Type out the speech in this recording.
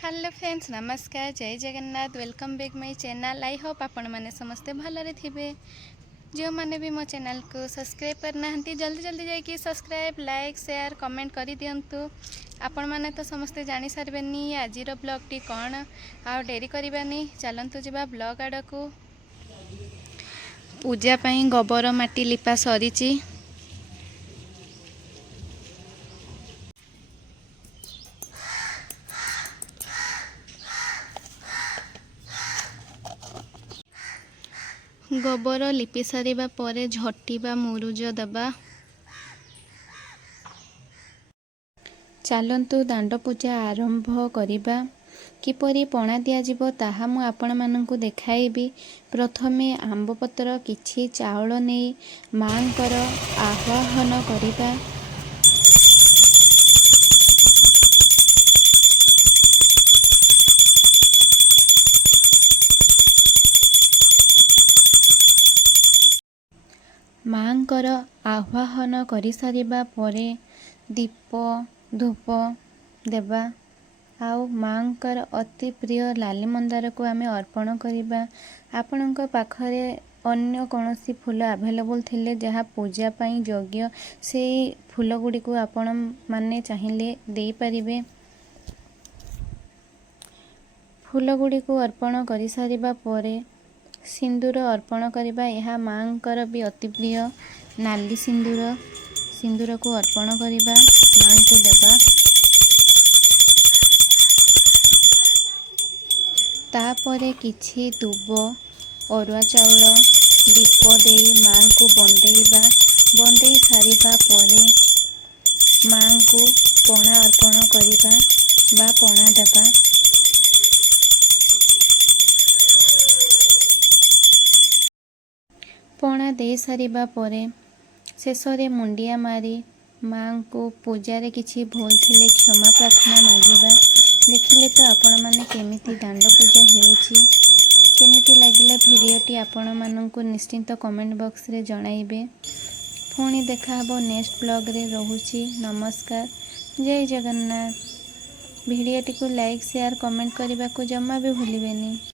Hello friends नमस्कार जय Jagannath welcome back my channel. I hope आपण मैंने समस्ते भलरे थे। जो मैंने भी मो चैनल को सब्सक्राइब करना जल्दी जल्दी जाकि सब्सक्राइब लाइक शेयर कमेंट कर दिंतु। आपण मैंने तो समस्ते जानी सारे आज ब्लॉग टी कौन आ डेरी करवानी चलतु जा ब्लॉग आड़ को। पूजा गोबर माटी लिपा सरी गोबर लिपि सारिबा परे झटिबा मुरुज दबा। चलतु दांड पूजा आरंभ करिबा। किपरि पणा दियाजिबो ताहा मु आपण माननकु देखाइबी। प्रथमे आंब पत्र किछि चाउल नै मांकर आह्वान करिबा। मांकर आह्वान करि सारिबा परे दीप धूप देबा। आउ मांकर अति प्रिय लाली मंदार को आमे अर्पण करिबा। आपणक पाखरे अन्य कोनोसी फूल अवेलेबल थिले जहाँ पूजा पाई योग्य से फूल गुडी को आपण माने चाहिए दे परिबे। फूल गुडी को अर्पण करि सारिबा परे सिंदूर अर्पण करिबा। यह मांकर भी अति प्रिय नाली सिंदूर को अर्पण करिबा मां को देबा। तापरे किछि दुब अरुआ चाउल दीप देई मां को बंदेइबा। बंदेई सारिबा परे मां को पणा अर्पण करिबा बा पणा देबा। पणा दे सारिबा परे शेषरे मुंडिया मारी मां को पूजा रे किछि भूल थिले क्षमा प्रार्थना मागिबा। देखिले तो आपण माने केमिति दांड पूजा हेउछि। केमिति लागिला भिडियोटी आपण माननकु निश्चिंत कमेंट बॉक्स रे जणाइबे। पुणी देखा हबो नेक्स्ट ब्लॉग रे। रहुछि नमस्कार जय जगन्नाथ। भिडियोटी को लाइक शेयर कमेंट करने को जमा भी भूलिबेनी।